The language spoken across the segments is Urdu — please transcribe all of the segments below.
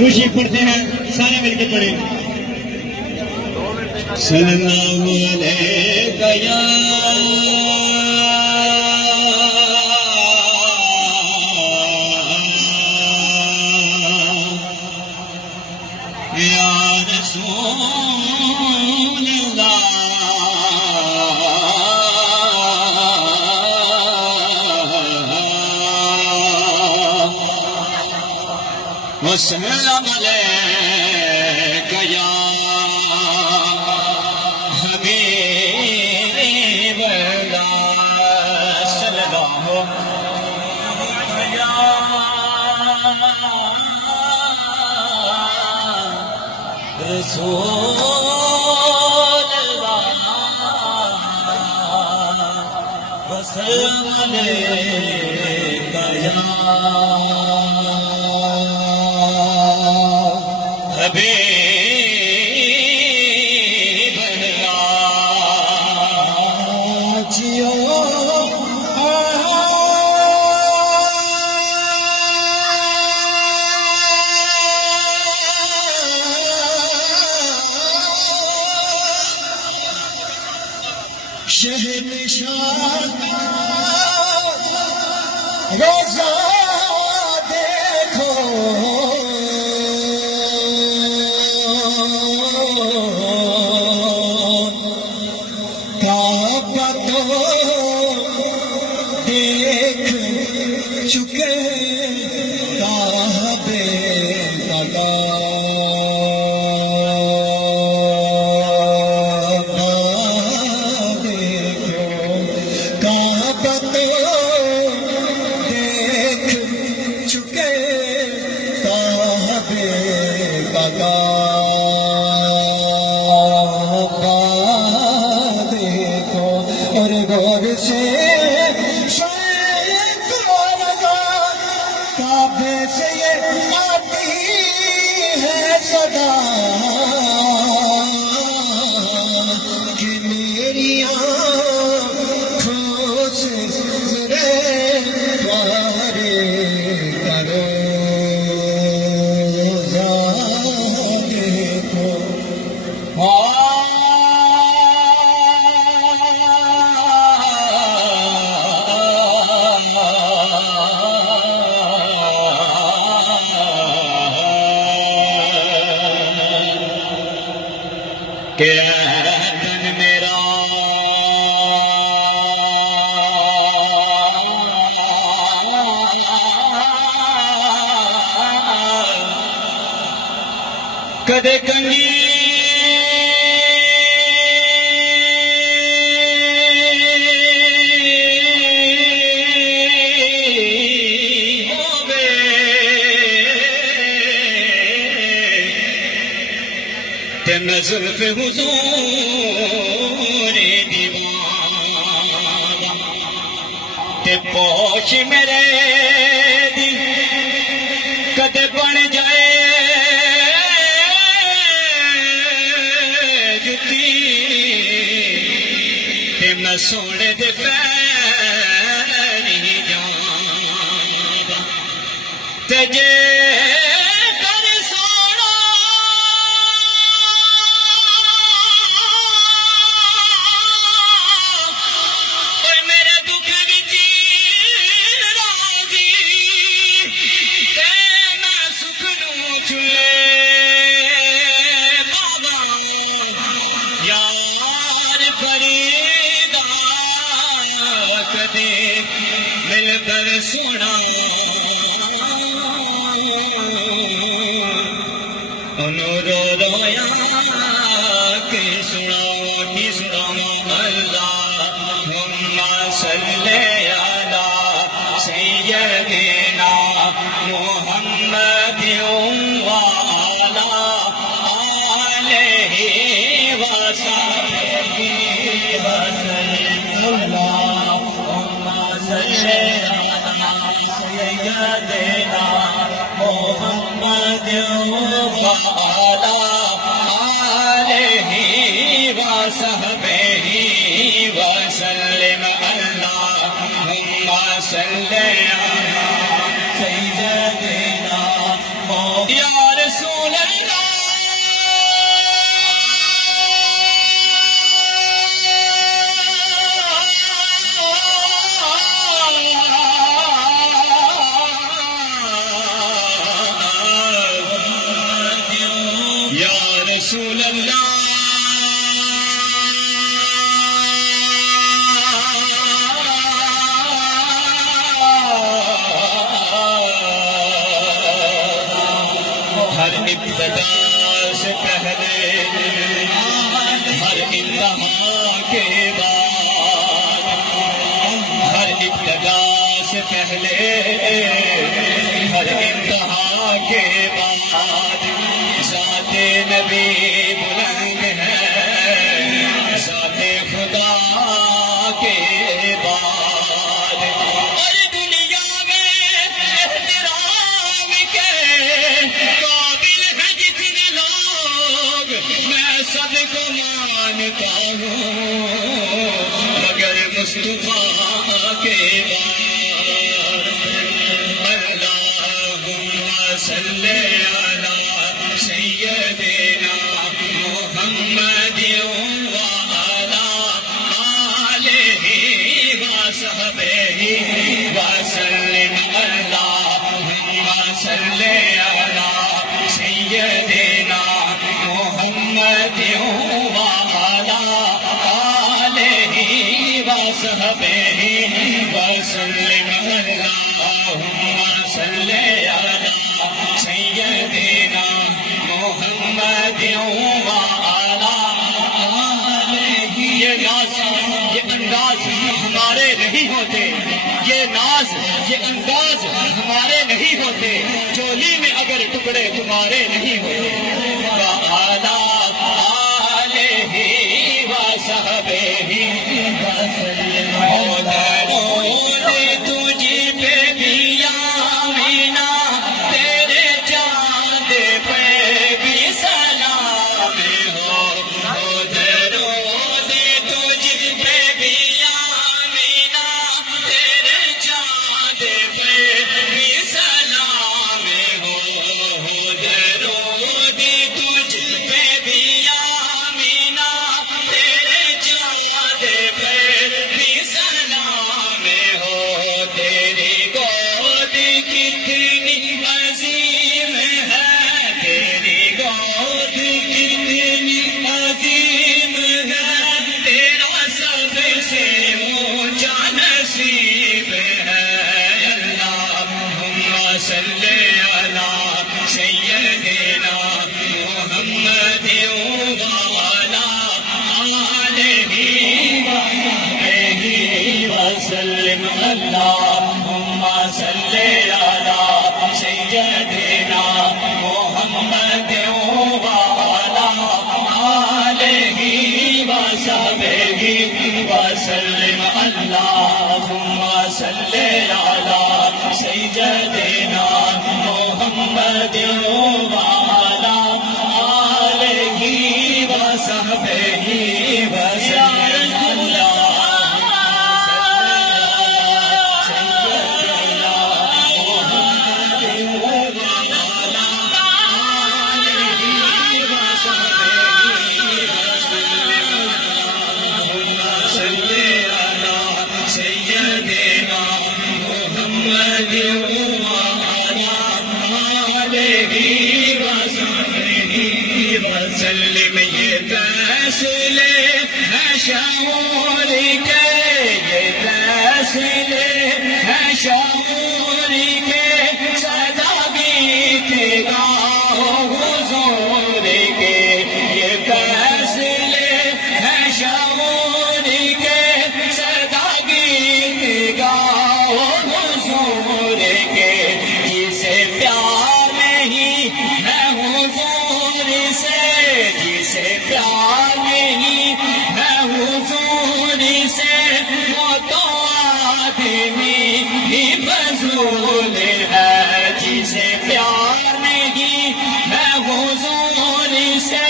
درود شریف پڑھتے ہیں سارے مل کے پڑھیں صلی اللہ علیہ یا رسول اللہ وسلم علیک یا حبیب اللہ صلی اللہ یا رسول اللہ وسلم علیک یا حبیب اللہ جیو شہنشاہ روزہ دیکھو کعبہ تو دیکھ چکے کعبے کا دیکھو اور غور سے کعبے سے یہ آتی ہے صدا کہ میری آنکھوں سے میرے پیارے کرو کہ تن میرا کدے کنگی میں زلف حضور دیوان تے پوچھ میرے دی کدے بن جائے جتی تے میں سونے دے پیر ہی جان تے جے مل کر سنا انو رو رویا کی سناوا اللہم صلی علی سیدنا محمد وعلی آلہ وصحبہ وسلم سیدنا محمد وعلی آلہ وصحبہ وسلم اللہم صلی علی سیدنا یا رسول ہر ابتدا سے پہلے ہر انتہا کے بعد ہر ابتدا سے پہلے ہر انتہا کے بعد ذات نبی بلند ہے ذات خدا کے بعد اور دنیا میں احترام کے قابل ہیں جتنے لوگ میں سب کو مانتا ہوں مگر مصطفیٰ کے بعد صلی علی سیدنا محمد وعلی آلہ وصحبہ وسلم اللہم صلی علی سیدنا محمد وعلی آلہ وصحبہ وسلم اللہم صلی علی سیدنا محمد وعلی آلہ یہ ناز یہ انداز ہمارے نہیں ہوتے یہ ناز یہ انداز ہمارے نہیں ہوتے چولی میں اگر ٹکڑے تمہارے نہیں ہوتے وعلی آلہ وصحبہ وسلم اللہم صلی علی سیدنا محمد وعلی آلہ وصحبہ وسلم اللہم صلی علی سیدنا محمد وعلی آلہ وصحبہ وسلم وسلم یہ فیصلے ہیں شعور کے یہ فیصلے ہیں شعور کے صدا گیت گاؤ حضور کے یہ فیصلے ہیں شعور کے صدا گیت گاؤ حضور کے جسے پیار نہیں ہے حضور سے جسے پیار نہیں ہے حضور سے وہ تو آدمی ہی فضول ہے جسے پیار نہیں ہے حضور سے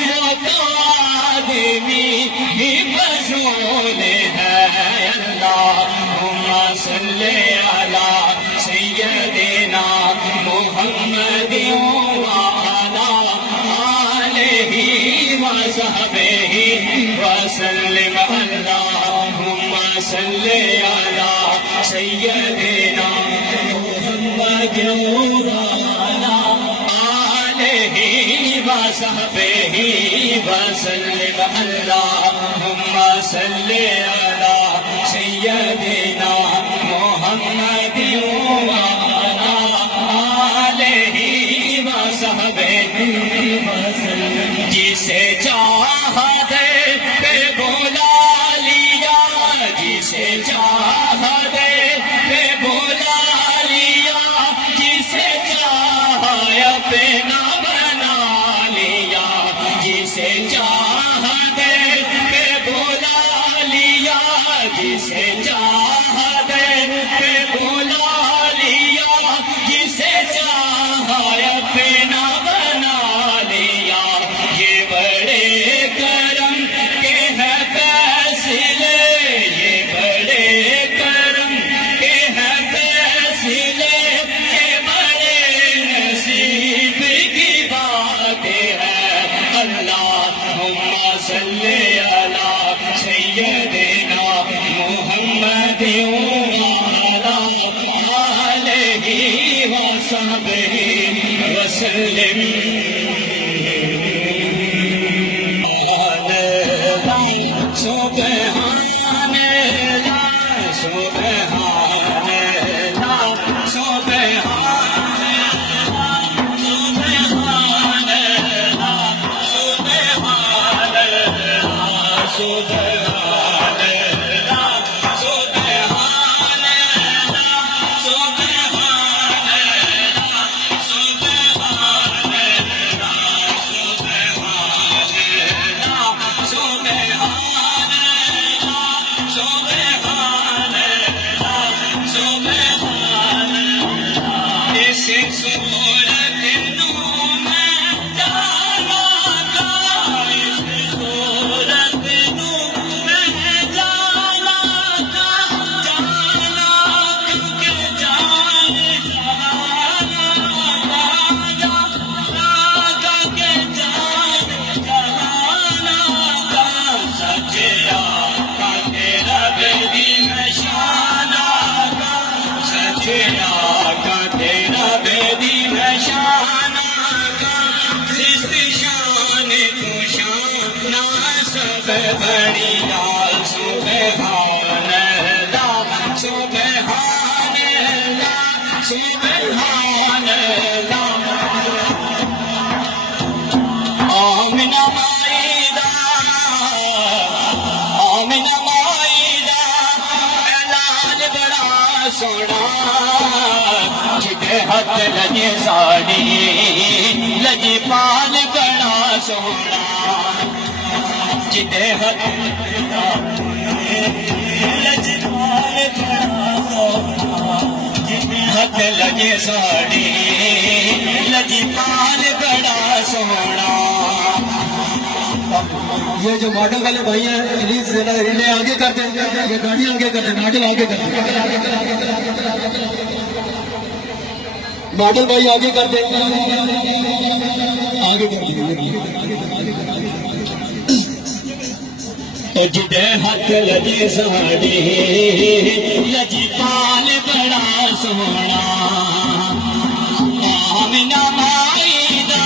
وہ تو آدمی ہی فضول ہے اللہم صلی علی سیدنا محمد وعلی آلہ وصحبہ وسلم اللہم صلی علی سیدنا محمد وعلی آلہ وصحبہ وسلم اللہم صلی علی سیدنا محمد وعلی آلہ وصحبہ جسے چاہا دے پہ بولا لیا جسے چاہا دے پہ بولا لیا جسے چاہا اپنا بنا لیا جسے چاہا دے پہ بولا لیا جسے چاہا دے پہ بولا لیا جسے چاہا اپنا بنا لیا یہ بڑے کرم کے ہے فیصلے یہ بڑے کرم کے ہے فیصلے یہ بڑے نصیب کی باتیں ہیں اللہم صلی علی سیدنا محمد وعلی آلہ وصحبہ وسلم سبحان اللہ سبحان اللہ سبحان سبحان اللہ سبحان اللہ سبحان اللہ سبحان اللہ سبحان بڑی لال سبحان اللہ سبحان اللہ سبحان اللہ آمنہ مائدہ آمنہ مائدہ لال بڑا سونا جدے ہاتھ لجے ساڑی لجی پال بڑا سونا جدے ہاتھ ہاتھ لجے ساڑی لجی پال بڑا سونا یہ جو ماڈل والے بھائی ہیں پلیز ریلے آگے کر دیں یہ گاڑی آگے کر دیں ماڈل آگے کر دیں ماڈل بھائی آگے کر دیں آگے کر دیں جدے ہاتھ لجے ساڑی لجی پال بڑا سونا آمنہ مائدہ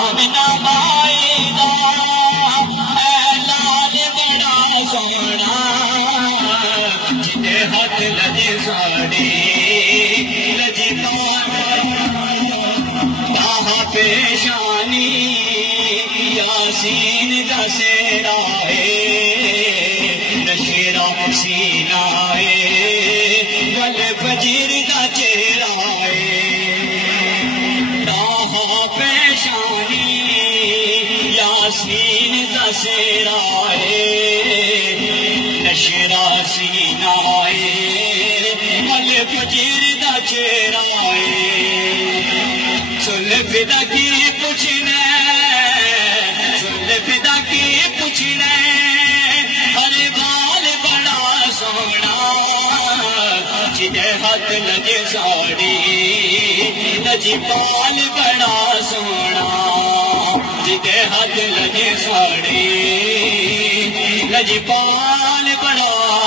آمنہ مائدہ لال بڑا سونا جدے ہاتھ لجے ساڑی لجی پال تاہا پیشانی یاسین دا سیرا ہے نشیرہ سینہ ہے والفجر دا چہرہ ہے تاہا پیشانی یاسین دا سیرا ہے نشیرہ سینہ ہے والفجر دا چہرہ ہے فدا کی پوچھنے فدا کی پوچھنے ہر بال بڑا سونا جدے ہاتھ لجے ساڑی لجی پال بڑا سونا جدے ہاتھ لجے ساڑی لجی پال بڑا